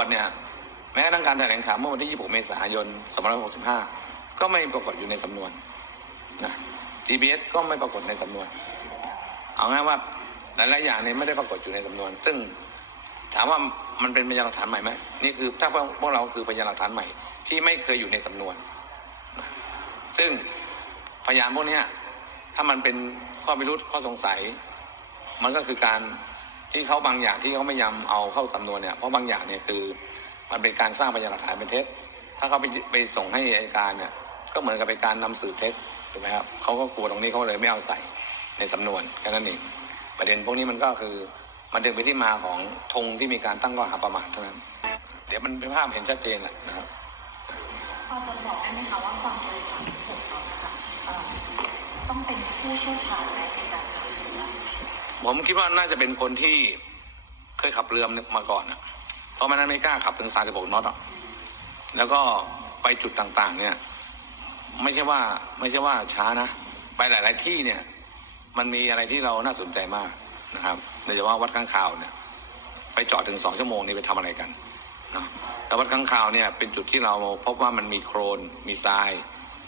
วจเนี่ยแม้กระทั่งการแถลงข่าวเมื่อวันที่ 26 เมษายน 2565 ก็ไม่ปรากฏอยู่ในสำนวนนะ GPS ก็ไม่ปรากฏในสำนวน เอาง่ายว่าหลายๆอย่างเนี่ยไม่ได้ปรากฏอยู่ในสำนวน ซึ่งถามว่ามันเป็นพยานหลักฐานใหม่ไหมนี่คือถ้าพวกเราคือพยานหลักฐานใหม่ ที่ไม่เคยอยู่ในสำนวน ซึ่งพยานพวกนี้ถ้ามันเป็นข้อพิรุษข้อสงสัย มันก็คือการ ที่เขาบางอย่างที่เขาไม่ยำเอาเข้าสำนวนเนี่ยเพราะบางอย่างเนี่ยคือมันเป็นการสร้างพยานหลักฐานเป็นเท็จ ถ้าเขาไปไปส่งให้อัยการเนี่ยก็เหมือนกับเป็นการนำสืบเท็จถูกไหมครับเขาก็กลัวตรงนี้เขาเลยไม่เอาใส่ในสำนวนแค่นั้นเองประเด็นพวกนี้มันก็คือมันถึงเป็นที่มาของธงที่มีการตั้งข้อหาประมาทเท่านั้น เดี๋ยวมันเป็นภาพเห็นชัดเจนแหละนะครับพอจะบอกได้ไหมคะว่าความบริสุทธิ์ของเรานะคะต้องเป็นผู้เชี่ยวชาญในการขับเรือ ผมคิดว่าน่าจะเป็นคนที่เคยขับเรือมาก่อนอะเพราะมันนั้นไม่กล้าขับถึง36น็อตอะแล้วก็ไปจุดต่างๆ เนี่ย ไม่ใช่ว่าไม่ใช่ว่าช้านะ ไปหลาย ๆ ที่เนี่ย มันมีอะไรที่เราน่าสนใจมากนะครับโดยเฉพาะวัดข้างข่าวเนี่ย ไปจอดถึงสองชั่วโมงนี่ไปทำอะไรกันนะแล้ววัดข้างข่าวเนี่ย เป็นจุดที่เราพบว่ามันมีโครน มีทราย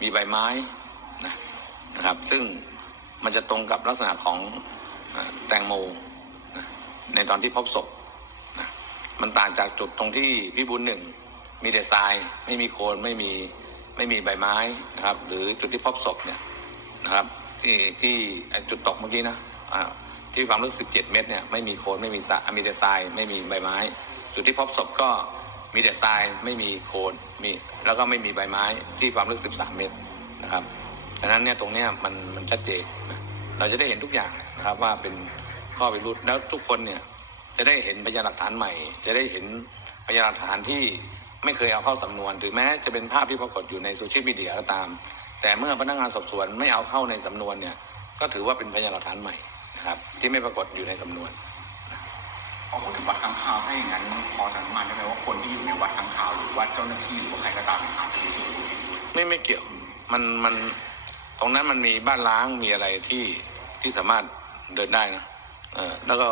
มีใบไม้นะนะครับ ซึ่งมันจะตรงกับลักษณะของ แตงโมในตอนที่พบศพมันต่างจากจุดตรงที่พี่บุญหนึ่งมีแต่ทรายไม่มีโคลนไม่มีไม่มีใบไม้นะครับ หรือจุดที่พบศพเนี่ยนะครับ ที่ที่จุดตกเมื่อกี้นะที่ความลึก17 เมตรเนี่ยไม่มีโคลนไม่มีทรายอะมีแต่ทรายไม่มีใบไม้ จุดที่พบศพก็มีแต่ทรายไม่มีโคลนมีแล้วก็ไม่มีใบไม้ที่ความลึก 13 เมตรนะครับดังนั้นเนี่ยตรงเนี้ยมันมันชัดเจนเราจะได้เห็นทุกอย่าง นะครับว่าเป็นข้อพิรุษแล้วทุกคนเนี่ยจะได้เห็นพยานหลักฐานใหม่ จะได้เห็นพยานหลักฐานที่ไม่เคยเอาเข้าสำนวนถึงแม้จะเป็นภาพที่ปรากฏอยู่ในโซเชียลมีเดียก็ตาม แต่เมื่อพนักงานสอบสวนไม่เอาเข้าในสำนวนเนี่ยก็ถือว่าเป็นพยานหลักฐานใหม่นะครับ ที่ไม่ปรากฏอยู่ในสำนวนพอพูดถึงวัดค้างคาวถ้าอย่างนั้นพอจะอนุมานได้ไหมว่าคนที่อยู่ในวัดค้างคาวหรือว่าเจ้าหน้าที่หรือว่าใครก็ตามเนี่ยอาจจะมีส่วนรู้เห็นด้วยไม่ไม่เกี่ยวมันมันตรงนั้นมันมีบ้านล้างมีอะไรที่ที่สามารถ เดินได้นะเออแล้วก็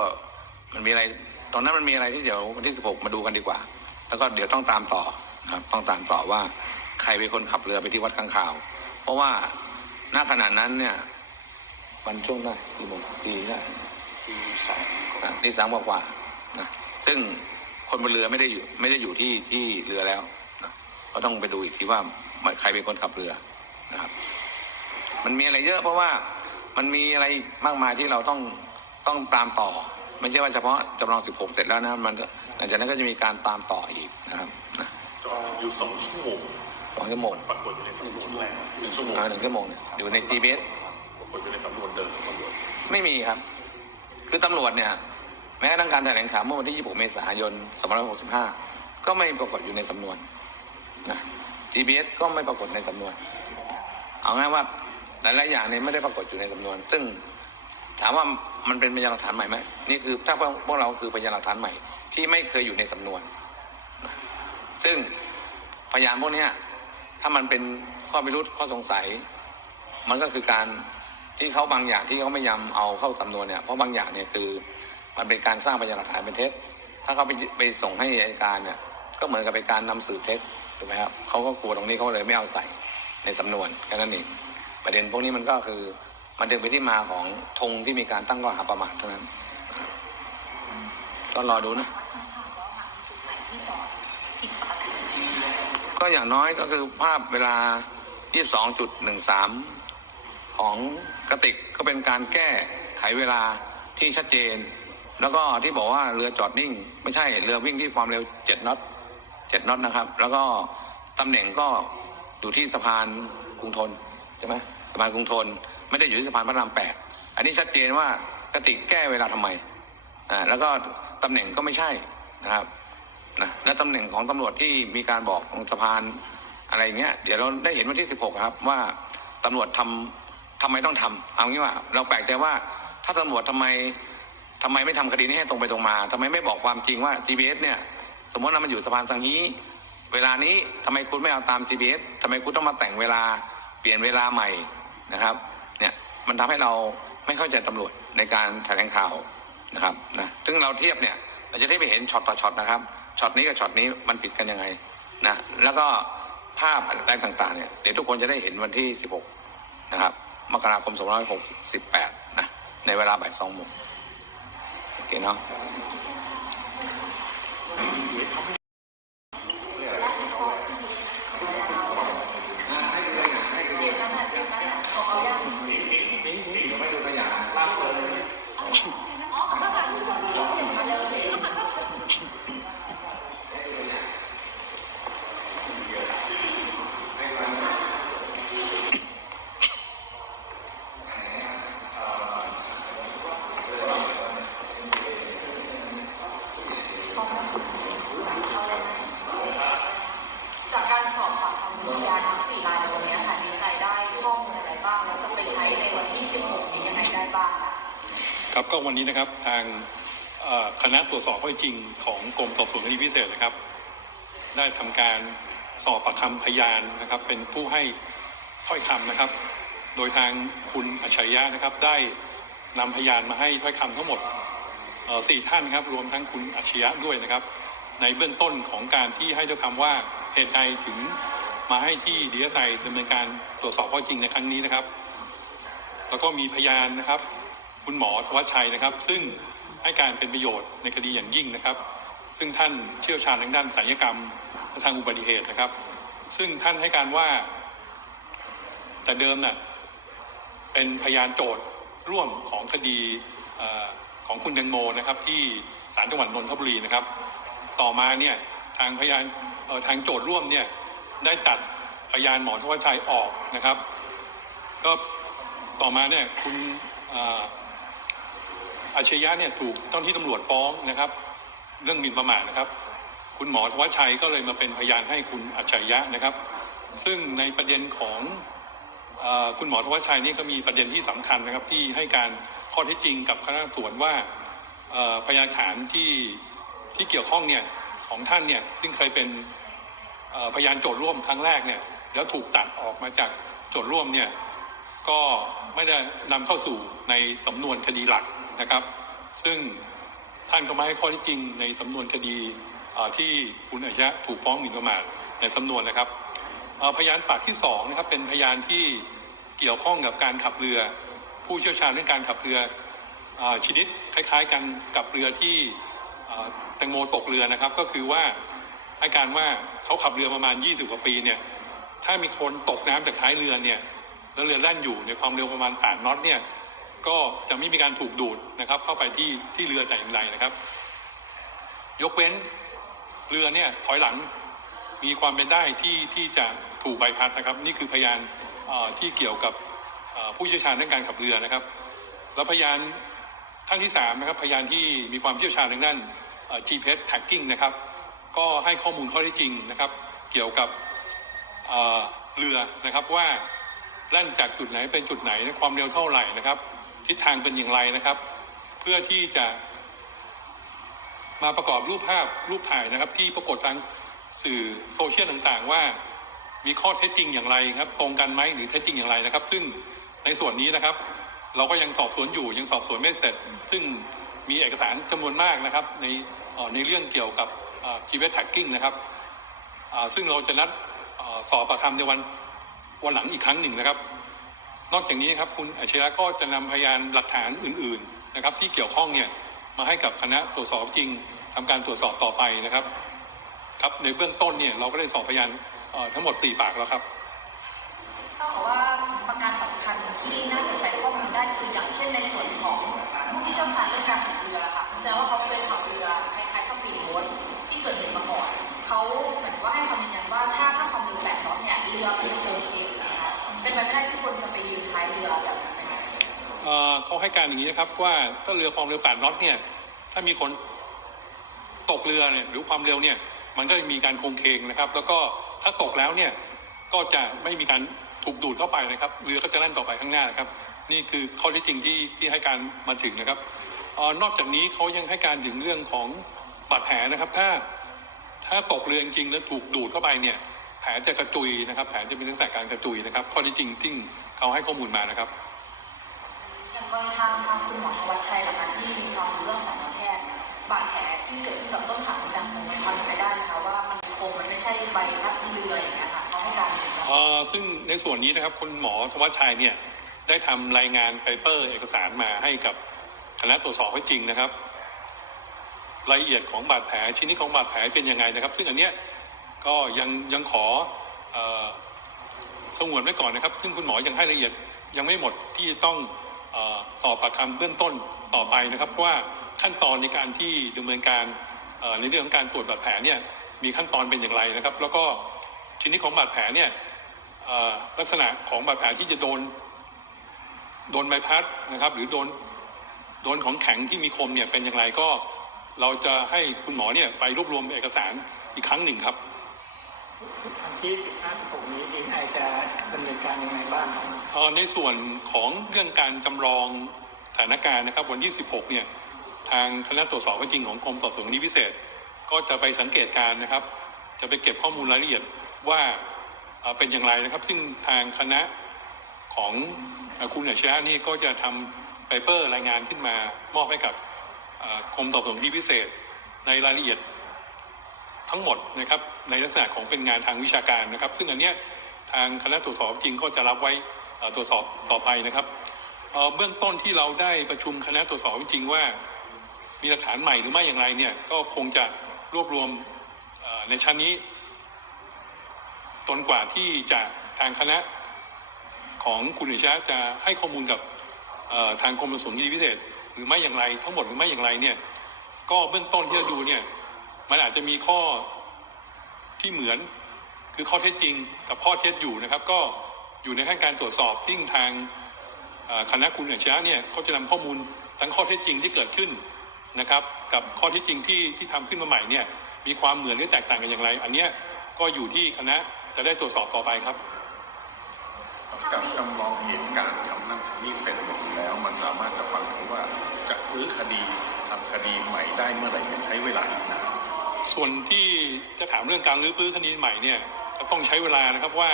มันมีอะไรตรงนั้นมันมีอะไรที่เดี๋ยววันที่สิบหกมาดูกันดีกว่า แล้วก็เดี๋ยวต้องตามต่อนะครับต้องตามต่อว่าใครเป็นคนขับเรือไปที่วัดข้างข่าว เพราะว่าณขณะนั้นเนี่ยวันช่วงได้กี่โมงตีได้ที่สองนี่สามกว่าๆนะซึ่งคนบนเรือไม่ได้อยู่ไม่ได้อยู่ที่ที่เรือแล้วนะก็ต้องไปดูอีกทีว่าใครเป็นคนขับเรือนะครับ มันมีอะไรเยอะเพราะว่า มันมีอะไรมากมายที่เราต้องต้องตามต่อ ไม่ใช่ว่าเฉพาะจำลอง 16 เสร็จแล้วนะมันก็หลังจากนั้นก็จะมีการตามต่ออีกนะครับนะจออยู่สองชั่วโมงสองชั่วโมงปรากฏอยู่ในสำนวนแรกหนึ่งชั่วโมงอ่าหนึ่งชั่วโมงเนี่ยอยู่ใน GPS ปรากฏอยู่ในสำนวนเดิมของตำรวจไม่มีครับ คือตำรวจเนี่ยแม้กระทั่งการแถลงข่าวเมื่อวันที่ 26 เมษายน 2565 ก็ไม่ปรากฏอยู่ในสำนวนนะ GPS ก็ไม่ปรากฏในสำนวน เอาง่ายว่า หลายๆอย่างเนี่ยไม่ได้ปรากฏอยู่ในสำนวน ซึ่งถามว่ามันเป็นพยานหลักฐานใหม่ไหมนี่คือถ้าพวกเราคือพยานหลักฐานใหม่ ที่ไม่เคยอยู่ในสำนวน ซึ่งพยานพวกนี้ถ้ามันเป็นข้อพิรุษข้อสงสัย มันก็คือการที่เขาบางอย่างที่เขาไม่ยำเอาเข้าสำนวนเนี่ยเพราะบางอย่างเนี่ยคือมันเป็นการสร้างพยานหลักฐานเป็นเท็จถ้าเขาไปไปส่งให้อัยการเนี่ย ก็เหมือนกับเป็นการนำสืบเท็จถูกไหมครับเขาก็กลัวตรงนี้เขาเลยไม่เอาใส่ในสำนวนแค่นั้นเอง ประเด็นพวกนี้มันก็คือมันถึงเป็นที่มาของธงที่มีการตั้งข้อหาประมาทเท่านั้นนะครับก็รอดูนะวัดข้างๆแล้วหาจุดไหนที่จอดผิดปกติก็อย่างน้อยก็คือภาพเวลา 22.13 ของกระติกก็เป็นการแก้ไขเวลาที่ชัดเจน แล้วก็ที่บอกว่าเรือจอดนิ่ง ไม่ใช่เรือวิ่งที่ความเร็ว 7น็อต7น็อตนะครับ แล้วก็ตำแหน่งก็อยู่ที่สะพานกรุงทน ใช่ไหมสะพานกรุงทนไม่ได้อยู่ที่สะพานพระรามแปดอันนี้ชัดเจนว่ากติกแก้เวลาทำไมอ่าแล้วก็ตำแหน่งก็ไม่ใช่นะครับนะและตำแหน่งของตำรวจที่มีการบอกตรงสะพานอะไรเงี้ยเดี๋ยวเราได้เห็นวันที่16ครับ ว่าตำรวจทำทำไมต้องทำเอางี้ว่า เราแปลกใจว่าถ้าตำรวจทำไมทำไมไม่ทำคดีนี้ให้ตรงไปตรงมาทำไมไม่บอกความจริงว่า GPS เนี่ย สมมติว่ามันอยู่สะพานสังฮีเวลานี้ทำไมคุณไม่เอาตาม GPS ทำไมคุณต้องมาแต่งเวลา เปลี่ยนเวลาใหม่นะครับเนี่ยมันทำให้เราไม่เข้าใจตำรวจในการแถลงข่าวนะครับนะซึ่งเราเทียบเนี่ยเราจะได้ไปเห็นช็อตต่อช็อตนะครับช็อตนี้กับช็อตนี้มันผิดกันยังไงนะแล้วก็ภาพอะไรต่างๆเนี่ยเดี๋ยวทุกคนจะได้เห็นวันที่ 16 นะครับมกราคม2568 นะ ในเวลาบ่ายสองโมงโอเคเนาะ จากการสอบปากคำพยานทั้งสี่รายในวันนี้ค่ะดีไซน์ได้ข้อมูลอะไรบ้าง แล้วจะไปใช้ในวันที่ 16 นี้ยังไงได้บ้างคะ ครับ ก็วันนี้นะครับทางคณะตรวจสอบข้อจริงของกรมสอบสวนคดีพิเศษนะครับ ได้ทำการสอบปากคำพยานนะครับ เป็นผู้ให้ถ้อยคำนะครับ โดยทางคุณอัจฉริยะนะครับ ได้นำพยานมาให้ถ้อยคำทั้งหมดสี่ท่านครับ รวมทั้งคุณอัจฉริยะด้วยนะครับ ในเบื้องต้นของการที่ให้ถ้อยคำว่าเหตุใดถึงมาให้ที่ดีเอสไอดำเนินการตรวจสอบข้อจริงในครั้งนี้นะครับ แล้วก็มีพยานนะครับ คุณหมอธวัชชัยนะครับ ซึ่งให้การเป็นประโยชน์ในคดีอย่างยิ่งนะครับ ซึ่งท่านเชี่ยวชาญทางด้านศัลยกรรมและทางอุบัติเหตุนะครับ ซึ่งท่านให้การว่า แต่เดิมน่ะเป็นพยานโจทย์ร่วมของคดีอของคุณแตงโมนะครับ ที่ศาลจังหวัดนนทบุรีนะครับ ต่อมาเนี่ยทางพยานทางโจทย์ร่วมเนี่ยได้ตัดพยานหมอธวัชชัยออกนะครับ ก็ต่อมาเนี่ยคุณ อาชญะเนี่ยถูกเจ้าหน้าที่ตำรวจฟ้องนะครับ เรื่องหมิ่นประมาทนะครับ คุณหมอธวัชชัยก็เลยมาเป็นพยานให้คุณอัจฉริยะนะครับ ซึ่งในประเด็นของอคุณหมอธวัชชัยนี่ก็มีประเด็นที่สำคัญนะครับที่ให้การข้อเท็จจริงกับคณะสวนว่าพยานฐานที่ที่เกี่ยวข้องเนี่ยของท่านเนี่ยซึ่งเคยเป็นพยานโจทย์ร่วมครั้งแรกเนี่ยแล้วถูกตัดออกมาจากโจทย์ร่วมเนี่ยก็ไม่ได้นำเข้าสู่ในสำนวนคดีหลัก นะครับ ซึ่งท่านก็มาให้ข้อที่จริงในสำนวนคดีที่คุณอาชญะถูกฟ้องหมิ่นประมาทในสำนวนนะครับพยานปากที่สองนะครับเป็นพยานที่เกี่ยวข้องกับการขับเรือ ผู้เชี่ยวชาญเรื่องการขับเรืออชนิดคล้าย ๆ กันกับเรือที่แตงโมตกเรือนะครับ ก็คือว่าให้การว่าเขาขับเรือประมาณ 20 กว่าปีเนี่ยถ้ามีคนตกน้ำจากท้ายเรือเนี่ยแล้วเรือแล่นอยู่ในความเร็วประมาณ8น็อตเนี่ย ก็จะไม่มีการถูกดูดนะครับ เข้าไปที่ที่เรือแต่อย่างใดนะครับ ยกเว้นเรือเนี่ยถอยหลังมีความเป็นได้ที่ที่จะถูกใบพัดนะครับ นี่คือพยานที่เกี่ยวกับผู้เชี่ยวชาญเรื่องการขับเรือนะครับ แล้วพยานท่านที่สามนะครับพยานที่มีความเชี่ยวชาญทางด้าน GPS tagging นะครับ ก็ให้ข้อมูลข้อเที่จริงนะครับ เกี่ยวกับเอ่อเรือนะครับว่าแล่นจากจุดไหนเป็นจุดไหนความเร็วเท่าไหร่นะครับ ทิศทางเป็นอย่างไรนะครับ เพื่อที่จะมาประกอบรูปภาพรูปถ่ายนะครับ ที่ปรากฏทางสื่อโซเชียลต่างๆ ว่ามีข้อเท็จจริงอย่างไรครับ ตรงกันไหมหรือเท็จจริงอย่างไรนะครับ ซึ่งในส่วนนี้นะครับ เราก็ยังสอบสวนอยู่ยังสอบสวนไม่เสร็จ ซึ่งมีเอกสารจำนวนมากนะครับ ในในเรื่องเกี่ยวกับ GPS tagging นะครับซึ่งเราจะนัดอสอบปากคำในวันวันหลังอีกครั้งหนึ่งนะครับ นอกจากนี้ครับคุณอัจฉริยะก็จะนำพยานหลักฐานอื่นๆนะครับที่เกี่ยวข้องเนี่ยมาให้กับคณะตรวจสอบจริงทำการตรวจสอบต่อไปนะครับครับในเบื้องต้นเนี่ยเราก็ได้สอบพยานทั้งหมด 4 ปากแล้วครับเท่ากับว่าประการสำคัญที่น่าจะใช้ข้อมูลได้คืออย่างเช่นในส่วนของผู้ที่เชี่ยวชาญเรื่องการขับเรือค่ะแสดงว่า เขาให้การอย่างนี้นะครับว่าถ้าเรือความเร็ว 8 น็อตเนี่ย ถ้ามีคนตกเรือเนี่ยหรือความเร็วเนี่ย มันก็จะมีการโคงเคงนะครับ แล้วก็ถ้าตกแล้วเนี่ยก็จะไม่มีการถูกดูดเข้าไปนะครับ เรือก็จะแล่นต่อไปข้างหน้านะครับ นี่คือข้อที่จริงที่ที่ให้การมาถึงนะครับออนอกจากนี้เขายังให้การถึงเรื่องของบาดแผลนะครับ ถ้าถ้าตกเรือจริงแล้วถูกดูดเข้าไปเนี่ย แผลจะกระจุยนะครับ แผลจะมีลักษณะการกระจุยนะครับ ข้อที่จริงที่เขาให้ข้อมูลมานะครับ ทางทางคุณหมอธวัชชัยหลังจากที่มีความรู้เรื่องสัตวแพทย์บาดแผลที่เกิดขึ้นกับต้นขาของแตงโมมันทำให้ใช่ใบพัดเรืออย่างเงี้ยค่ะเขาให้การเอ่อซึ่งในส่วนนี้นะครับคุณหมอธวัชชัยเนี่ยได้ทำรายงานเปเปอร์เอกสารมาให้กับคณะตรวจสอบข้อจริงนะครับรายละเอียดของบาดแผลชิ้นนี้ของบาดแผลเป็นยังไงนะครับ ซึ่งอันเนี้ยก็ยังยังขอออสงวนไว้ก่อนนะครับ ซึ่งคุณหมอยังให้รายละเอียดยังไม่หมดที่ต้อง สอบปากคำเบื้องต้นต่อไปนะครับว่าขั้นตอนในการที่ดำเนินการในเรื่องของการตรวจบาดแผลเนี่ยมีขั้นตอนเป็นอย่างไรนะครับ แล้วก็ชนนี้ของบาดแผลเนี่ยลักษณะของบาดแผลที่จะโดนโดนใบพัดนะครับ หรือโดนโดนของแข็งที่มีคมเนี่ยเป็นอย่างไรก็เราจะให้คุณหมอเนี่ยไปรวบรวมเอกสารอีกครั้งหนึ่งครับ วันที่15 16นี้ดีไอจะดำเนินการยังไงบ้างครับเอ่อในส่วนของเรื่องการจำลองสถานการณ์นะครับวันที่16เนี่ยทางคณะตรวจสอบข้อจริงของกรมสอบสวนคดีพิเศษ ก็จะไปสังเกตการณ์นะครับ จะไปเก็บข้อมูลรายละเอียดว่าเอ่อเป็นอย่างไรนะครับ ซึ่งทางคณะของเอ่อคุณอัจฉริยะนี่ก็จะทำเปเปอร์รายงานขึ้นมามอบให้กับเอ่อกรมสอบสวนคดีพิเศษ ในรายละเอียด ทั้งหมดนะครับในลักษณะของเป็นงานทางวิชาการนะครับ ซึ่งอันเนี้ยทางคณะตรวจสอบจริงก็จะรับไว้ตรวจสอบต่อไปนะครับเเบื้องต้นที่เราได้ประชุมคณะตรวจสอบจริงว่า มีหลักฐานใหม่หรือไม่อย่างไรเนี่ยก็คงจะรวบรวมในชั้นนี้จนกว่าที่จะทางคณะของคุณอิชะจะให้ข้อมูลกับทางกรมสอบสวนคดีพิเศษ หรือไม่อย่างไรทั้งหมดหรือไม่อย่างไรเนี่ยก็เบื้องต้นที่เราดูเนี่ย มันอาจจะมีข้อที่เหมือนคือข้อเท็จจริงกับข้อเท็จอยู่นะครับ ก็อยู่ในขั้นการตรวจสอบที่ทางคณะคุณอัจฉริยเนี่ยเขาจะนำข้อมูลทั้งข้อเท็จจริงที่เกิดขึ้นนะครับ กับข้อเท็จจริงที่ที่ทำขึ้นมาใหม่เนี่ยมีความเหมือนหรือแตกต่างกันอย่างไร อันเนี้ยก็อยู่ที่คณะจะได้ตรวจสอบต่อไปครับจำจำลองเหตุการณ์ทำนั่นนี่เสร็จหมดแล้วมันสามารถจะฟังว่าจะรื้อคดีทำคดีใหม่ได้เมื่อไหร่จะใช้เวลาอีกนาน ส่วนที่จะถามเรื่องการรื้อฟื้นคดีใหม่เนี่ยก็ต้องใช้เวลานะครับว่า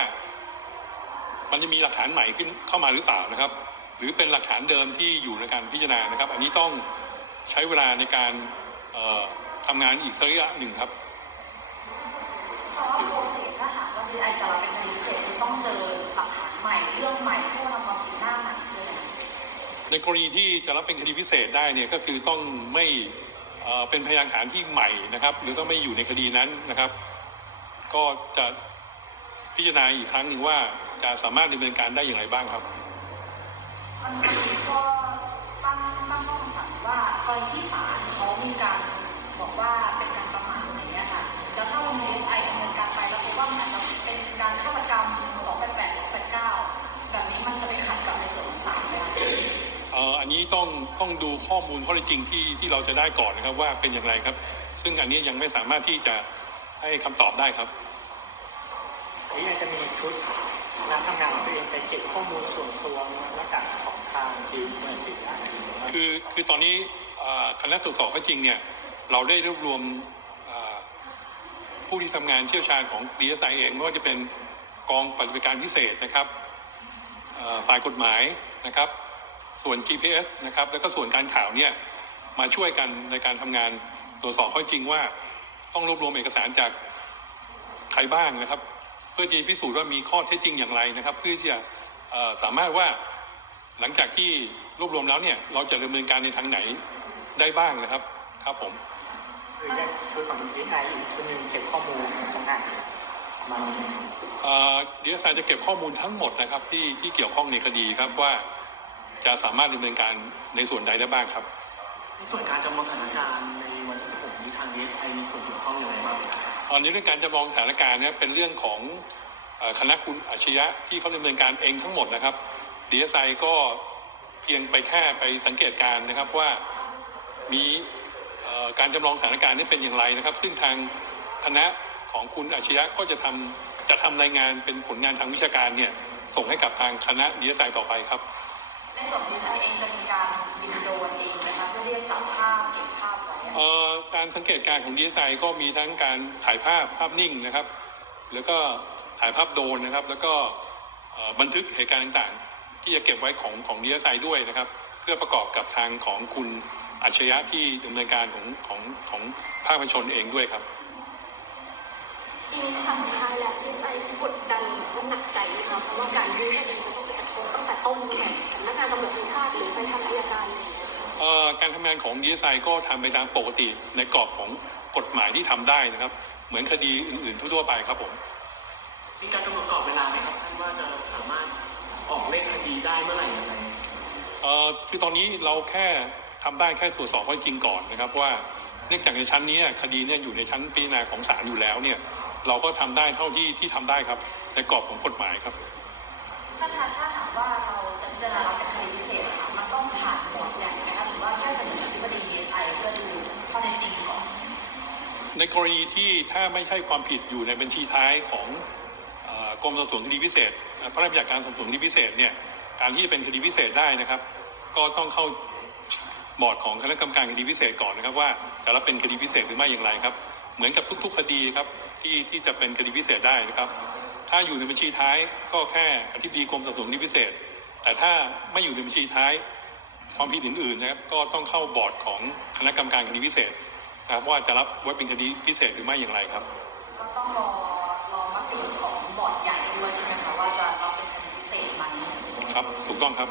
มันจะมีหลักฐานใหม่ขึ้นเข้ามาหรือเปล่านะครับ หรือเป็นหลักฐานเดิมที่อยู่ในการพิจารณานะครับ อันนี้ต้องใช้เวลาในการเอ่อทำงานอีกสักระยะหนึ่งครับเพราะว่าโปรเซสถ้าหากว่าดีไอจะรับเป็นคดีพิเศษจะต้องเจอหลักฐานใหม่เรื่องใหม่ผู้กระทำความผิดหน้าใหม่คืออะไรในกรณีที่จะรับเป็นคดีพิเศษได้เนี่ยก็คือต้องไม่ เป็นพยานฐานที่ใหม่นะครับ หรือต้องไม่อยู่ในคดีนั้นนะครับ ก็จะพิจารณาอีกครั้งหนึ่งว่าจะสามารถดำเนินการได้อย่างไรบ้างครับมันก็ตั้งตั้งข้อคำถามว่ากรณีที่ศาลเขามีการบอกว่า ต้องต้องดูข้อมูลข้อเท็จจริงที่ที่เราจะได้ก่อนนะครับว่าเป็นอย่างไรครับ ซึ่งอันนี้ยังไม่สามารถที่จะให้คำตอบได้ครับดีไอจะมีชุดนักทำงานของตัวเองไปเก็บข้อมูลส่วนตัวและจากของทางทีมเมืองศิริราชคือคือตอนนี้เอ่อคณะตรวจสอบข้อจริงเนี่ยเราได้รวบรวมเอ่อผู้ที่ทำงานเชี่ยวชาญของ DSI เองไม่ว่าจะเป็นกองปฏิบัติการพิเศษนะครับเอ่อฝ่ายกฎหมายนะครับ ส่วน GPS นะครับแล้วก็ส่วนการข่าวเนี่ยมาช่วยกันในการทำงานตรวจสอบข้อจริงว่า ต้องรวบรวมเอกสารจากใครบ้างนะครับ เพื่อที่จะพิสูจน์ว่ามีข้อเท็จจริงอย่างไรนะครับ เพื่อที่จะเอ่อสามารถว่าหลังจากที่รวบรวมแล้วเนี่ยเราจะดำเนินการในทางไหนได้บ้างนะครับครับผมคือได้ชุดของดีไออีกชุดหนึ่งเก็บข้อมูลต่างหากมันดีเอสไอจะเก็บข้อมูลทั้งหมดนะครับที่ที่เกี่ยวข้องในคดีครับว่า จะสามารถดำเนินการในส่วนใดได้บ้างครับ ในส่วนการจำลองสถานการณ์ในวันที่ผมนี้ทางดีเอสไอมีส่วนเกี่ยวข้องอย่างไรบ้างครับตอนนี้เรื่องการจำลองสถานการณ์เนี่ยเป็นเรื่องของเอ่อคณะคุณอาชญะที่เขาดำเนินการเองทั้งหมดนะครับ DSI ก็เพียงไปแค่ไปสังเกตการณ์นะครับว่ามีเอ่อการจำลองสถานการณ์นี้เป็นอย่างไรนะครับ ซึ่งทางคณะของคุณอาชญะก็จะทำจะทำรายงานเป็นผลงานทางวิชาการเนี่ยส่งให้กับทางคณะ DSI ต่อไปครับ ในส่วนของดีไอเองจะมีการบินโดรนเองนะคะเพื่อเรียกจับภาพเก็บภาพไว้อะเอ่อการสังเกตการณ์ของ DSI ก็มีทั้งการถ่ายภาพภาพนิ่งนะครับ แล้วก็ถ่ายภาพโดรนนะครับ แล้วก็เอ่อบันทึกเหตุการณ์ต่างๆ ที่จะเก็บไว้ของของ DSI ด้วยนะครับ เพื่อประกอบกับทางของคุณอัจฉริยะที่ดำเนินการของของของภาคประชาชนเองด้วยครับดทีนี้ค่ะสุดท้ายแล้วดีใจกดดันและหนักใจไหมคะเพราะว่าการรื้อคดีมันต้องไปกระทบตั้งแต่ต้นแข่สำนัก งานตำรวจแห่งชาติหรือไปทางอัยการอะไรอย่างเงี้ยค่ะเอ่อการทำงานของดีเอสไอก็ทำไปตามปกติในกรอบของกฎหมายที่ทำได้นะครับ เหมือนคดีอื่นๆทั่วๆไปครับผม มีการกำหนดกรอบเวลาไหมครับท่านว่าจะสามารถออกเลขคดีได้เมื่อไหร่ยังไงเอ่อคือตอนนี้เราแค่ทำได้แค่ตรวจสอบข้อเท็จจริงก่อนนะครับว่าเนื่องจากในชั้นนี้คดีเนี่ยอยู่ในชั้นพิจารณาของศาลอยู่แล้วเนี่ยเราก็ทำได้เท่าที่ที่ทำได้ครับในกรอบของกฎหมายครับถ้าถ้าถ้าถามว่าเราจะพิจารณารับ ในกรณีที่ถ้าไม่ใช่ความผิดอยู่ในบัญชีท้ายของอกรมสอบสวนคดีพิเศษ พระราชบัญญัติการสอบสวนคดีพิเศษเนี่ยการที่จะเป็นคดีพิเศษได้นะครับ ก็ต้องเข้าบอร์ดของคณะกรรมการคดีพิเศษก่อนนะครับ ว่าจะรับเป็นคดีพิเศษหรือไม่อย่างไรครับ เหมือนกับทุก ๆ คดีครับที่ที่จะเป็นคดีพิเศษได้นะครับ ถ้าอยู่ในบัญชีท้ายก็แค่อธิบดีกรมสอบสวนคดีพิเศษ แต่ถ้าไม่อยู่ในบัญชีท้ายความผิดอื่นๆนะครับก็ต้องเข้าบอร์ดของคณะกรรมการคดีพิเศษ นะครับว่าจะรับไว้เป็นคดีพิเศษหรือไม่อย่างไรครับ ก็ต้องรอรอมติของบอร์ดใหญ่ด้วยใช่ไหมคะว่าจะรับเป็นคดีพิเศษไหมครับ ถูกต้องครับ